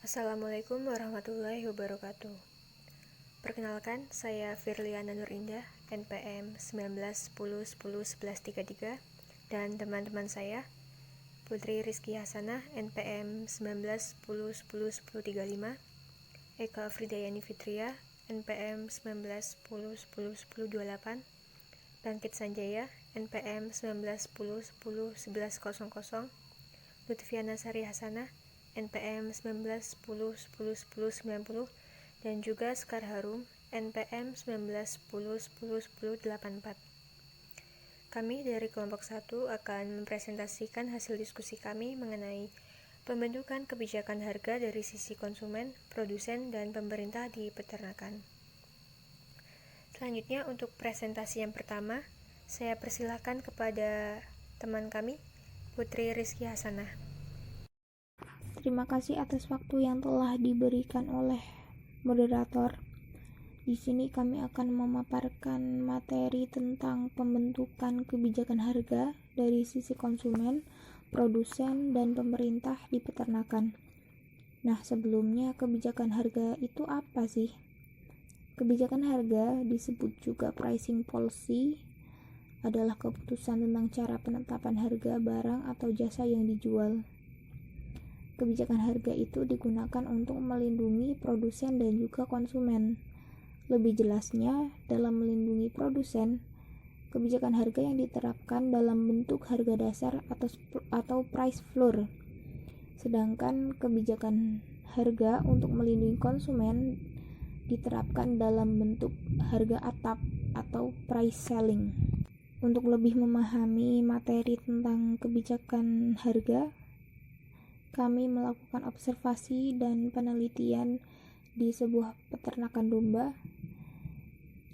Assalamualaikum warahmatullahi wabarakatuh. Perkenalkan, saya Firliana Nurindah, NPM 1910101133, dan teman-teman saya, Putri Rizky Hasanah, NPM 1910101035, Eka Fridayani Fitria, NPM 1910101028, Bangkit Sanjaya, NPM 1910101100, Lutfiana Sari Hasanah, NPM 1910101090, dan juga Sekar Harum, NPM 1910101084. Kami dari kelompok 1 akan mempresentasikan hasil diskusi kami mengenai pembentukan kebijakan harga dari sisi konsumen, produsen, dan pemerintah di peternakan. Selanjutnya, untuk presentasi yang pertama, saya persilakan kepada teman kami, Putri Rizky Hasanah. Terima kasih atas waktu yang telah diberikan oleh moderator. Di sini kami akan memaparkan materi tentang pembentukan kebijakan harga dari sisi konsumen, produsen, dan pemerintah di peternakan. Nah, sebelumnya kebijakan harga itu apa sih? Kebijakan harga disebut juga pricing policy, adalah keputusan tentang cara penetapan harga barang atau jasa yang dijual. Kebijakan harga itu digunakan untuk melindungi produsen dan juga konsumen. Lebih jelasnya, dalam melindungi produsen, kebijakan harga yang diterapkan dalam bentuk harga dasar atau price floor. Sedangkan kebijakan harga untuk melindungi konsumen diterapkan dalam bentuk harga atap atau price ceiling. Untuk lebih memahami materi tentang kebijakan harga, kami melakukan observasi dan penelitian di sebuah peternakan domba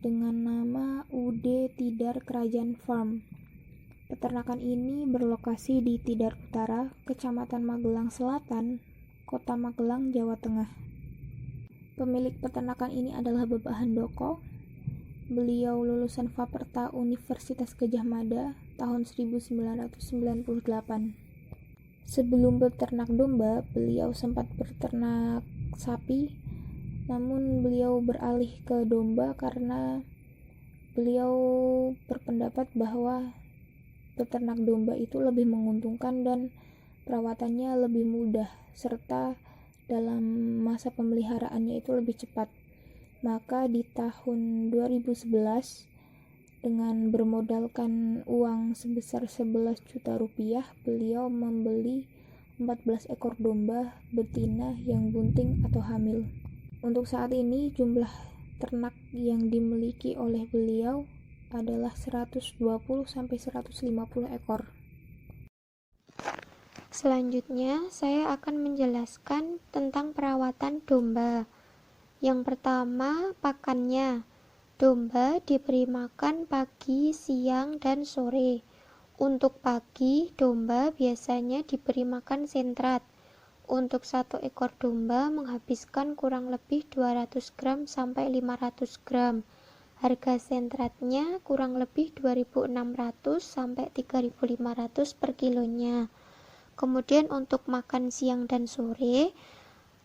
dengan nama UD Tidar Kerajaan Farm. Peternakan ini berlokasi di Tidar Utara, Kecamatan Magelang Selatan, Kota Magelang, Jawa Tengah. Pemilik peternakan ini adalah Bapak Handoko. Beliau lulusan Faperta Universitas Gadjah Mada tahun 1998. Sebelum beternak domba, beliau sempat beternak sapi, namun beliau beralih ke domba karena beliau berpendapat bahwa beternak domba itu lebih menguntungkan dan perawatannya lebih mudah, serta dalam masa pemeliharaannya itu lebih cepat. Maka di tahun 2011, dengan bermodalkan uang sebesar 11 juta rupiah, beliau membeli 14 ekor domba betina yang bunting atau hamil. Untuk saat ini, jumlah ternak yang dimiliki oleh beliau adalah 120-150 ekor. Selanjutnya, saya akan menjelaskan tentang perawatan domba. Yang pertama, pakannya. Domba diberi makan pagi, siang, dan sore. Untuk pagi, domba biasanya diberi makan sentrat. Untuk satu ekor domba menghabiskan kurang lebih 200 gram sampai 500 gram. Harga sentratnya kurang lebih 2.600 sampai 3.500 per kilonya. Kemudian untuk makan siang dan sore,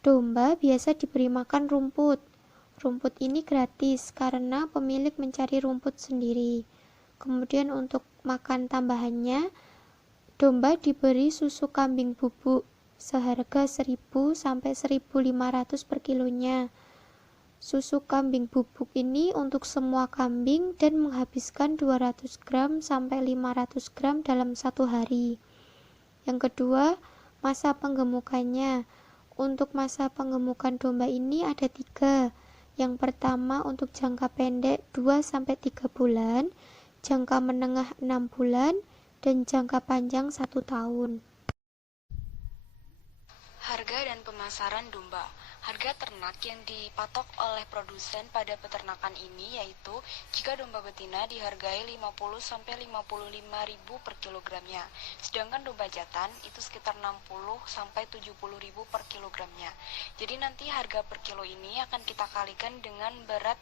domba biasa diberi makan rumput. Rumput ini gratis karena pemilik mencari rumput sendiri. Kemudian untuk makan tambahannya, domba diberi susu kambing bubuk seharga 1.000 sampai 1.500 per kilonya. Susu kambing bubuk ini untuk semua kambing dan menghabiskan 200 gram sampai 500 gram dalam satu hari. Yang kedua, masa penggemukannya. Untuk masa penggemukan domba ini ada 3. Yang pertama untuk jangka pendek 2-3 bulan, jangka menengah 6 bulan, dan jangka panjang 1 tahun. Harga dan pemasaran domba. Harga ternak yang dipatok oleh produsen pada peternakan ini yaitu jika domba betina dihargai 50-55.000 per kilogramnya, sedangkan domba jantan itu sekitar 60-70.000 per kilogramnya. Jadi nanti harga per kilo ini akan kita kalikan dengan berat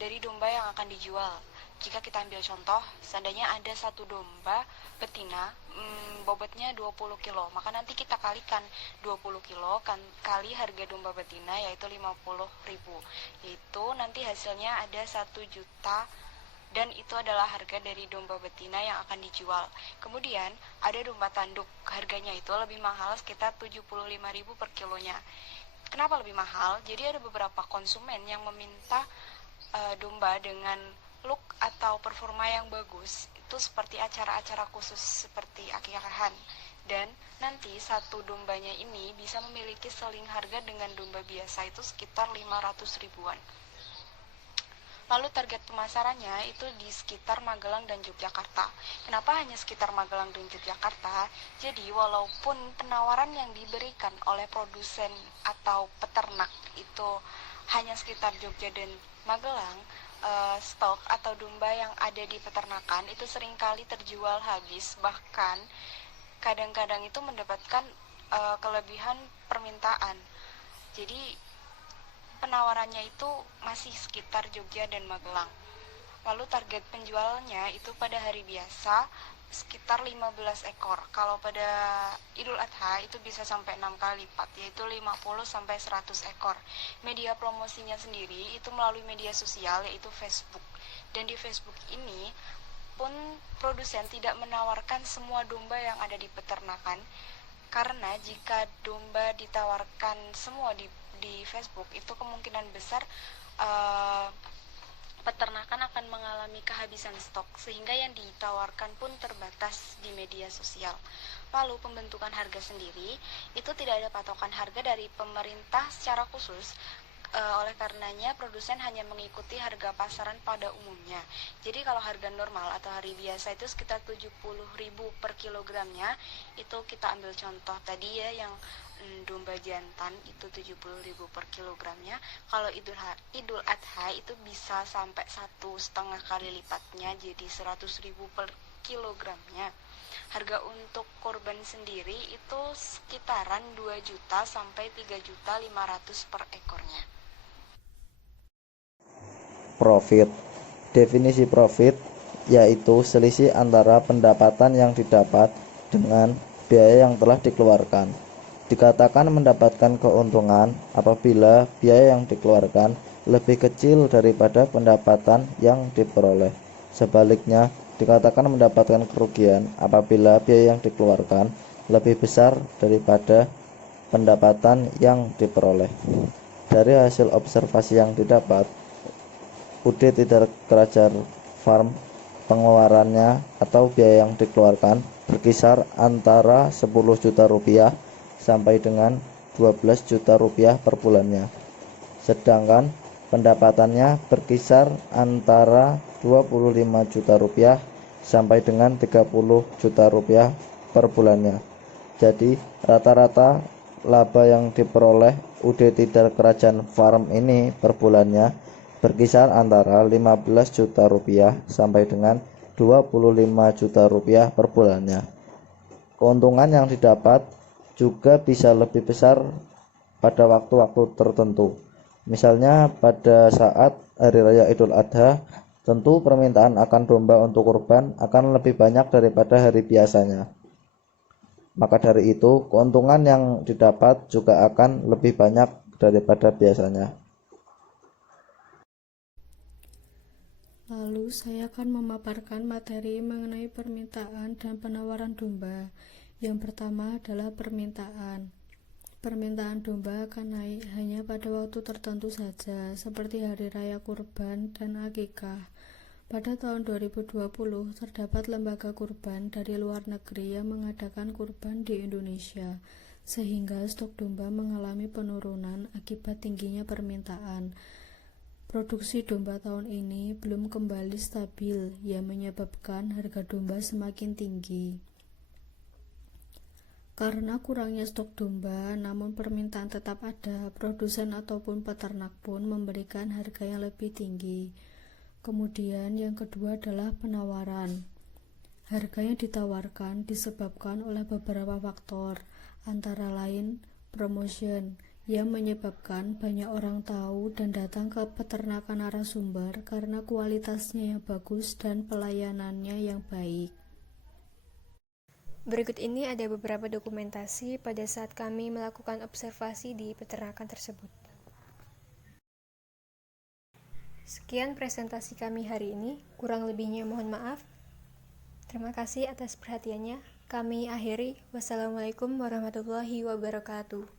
dari domba yang akan dijual. Jika kita ambil contoh, seandainya ada satu domba betina, bobotnya 20 kilo, maka nanti kita kalikan 20 kilo kali harga domba betina, yaitu 50.000, yaitu nanti hasilnya ada 1 juta, dan itu adalah harga dari domba betina yang akan dijual. Kemudian ada domba tanduk, harganya itu lebih mahal, sekitar 75.000 per kilonya. Kenapa lebih mahal? Jadi ada beberapa konsumen yang meminta domba dengan look atau performa yang bagus, itu seperti acara-acara khusus seperti akikahan, dan nanti satu dombanya ini bisa memiliki seling harga dengan domba biasa itu sekitar 500 ribuan. Lalu target pemasarannya itu di sekitar Magelang dan Yogyakarta. Kenapa hanya sekitar Magelang dan Yogyakarta? Jadi walaupun penawaran yang diberikan oleh produsen atau peternak itu hanya sekitar Jogja dan Magelang, stok atau domba yang ada di peternakan itu seringkali terjual habis, bahkan kadang-kadang itu mendapatkan kelebihan permintaan. Jadi penawarannya itu masih sekitar Jogja dan Magelang. Lalu target penjualnya itu pada hari biasa sekitar 15 ekor. Kalau pada Idul Adha itu bisa sampai 6 kali lipat, yaitu 50 sampai 100 ekor. Media promosinya sendiri itu melalui media sosial, yaitu Facebook. Dan di Facebook ini pun produsen tidak menawarkan semua domba yang ada di peternakan, karena jika domba ditawarkan semua di Facebook, itu kemungkinan besar peternakan akan mengalami kehabisan stok, sehingga yang ditawarkan pun terbatas di media sosial. Lalu pembentukan harga sendiri itu tidak ada patokan harga dari pemerintah secara khusus, oleh karenanya produsen hanya mengikuti harga pasaran pada umumnya. Jadi kalau harga normal atau hari biasa itu sekitar 70.000 per kilogramnya, itu kita ambil contoh tadi ya, yang domba jantan itu 70.000 per kilogramnya. Kalau Idul Adha itu bisa sampai 1,5 kali lipatnya, jadi 100.000 per kilogramnya. Harga untuk korban sendiri itu sekitaran 2 juta sampai 3.500.000 per ekornya. Profit. Definisi profit yaitu selisih antara pendapatan yang didapat dengan biaya yang telah dikeluarkan. Dikatakan mendapatkan keuntungan apabila biaya yang dikeluarkan lebih kecil daripada pendapatan yang diperoleh. Sebaliknya, dikatakan mendapatkan kerugian apabila biaya yang dikeluarkan lebih besar daripada pendapatan yang diperoleh. Dari hasil observasi yang didapat, UD Tidar Kerajar Farm pengeluarannya atau biaya yang dikeluarkan berkisar antara 10 juta rupiah sampai dengan 12 juta rupiah per bulannya. Sedangkan pendapatannya berkisar antara 25 juta rupiah sampai dengan 30 juta rupiah per bulannya. Jadi rata-rata laba yang diperoleh UD Tidar Kerajan Farm ini per bulannya berkisar antara 15 juta rupiah sampai dengan 25 juta rupiah per bulannya. Keuntungan yang didapat juga bisa lebih besar pada waktu-waktu tertentu. Misalnya pada saat Hari Raya Idul Adha, tentu permintaan akan domba untuk kurban akan lebih banyak daripada hari biasanya. Maka dari itu, keuntungan yang didapat juga akan lebih banyak daripada biasanya. Lalu saya akan memaparkan materi mengenai permintaan dan penawaran domba. Yang pertama adalah permintaan. Permintaan domba akan naik hanya pada waktu tertentu saja, seperti hari raya kurban dan akikah. Pada tahun 2020, terdapat lembaga kurban dari luar negeri yang mengadakan kurban di Indonesia, sehingga stok domba mengalami penurunan akibat tingginya permintaan. Produksi domba tahun ini belum kembali stabil, yang menyebabkan harga domba semakin tinggi. Karena kurangnya stok domba, namun permintaan tetap ada, produsen ataupun peternak pun memberikan harga yang lebih tinggi. Kemudian yang kedua adalah penawaran. Harga yang ditawarkan disebabkan oleh beberapa faktor, antara lain promotion, yang menyebabkan banyak orang tahu dan datang ke peternakan narasumber karena kualitasnya yang bagus dan pelayanannya yang baik. Berikut ini ada beberapa dokumentasi pada saat kami melakukan observasi di peternakan tersebut. Sekian presentasi kami hari ini, kurang lebihnya mohon maaf. Terima kasih atas perhatiannya. Kami akhiri. Wassalamualaikum warahmatullahi wabarakatuh.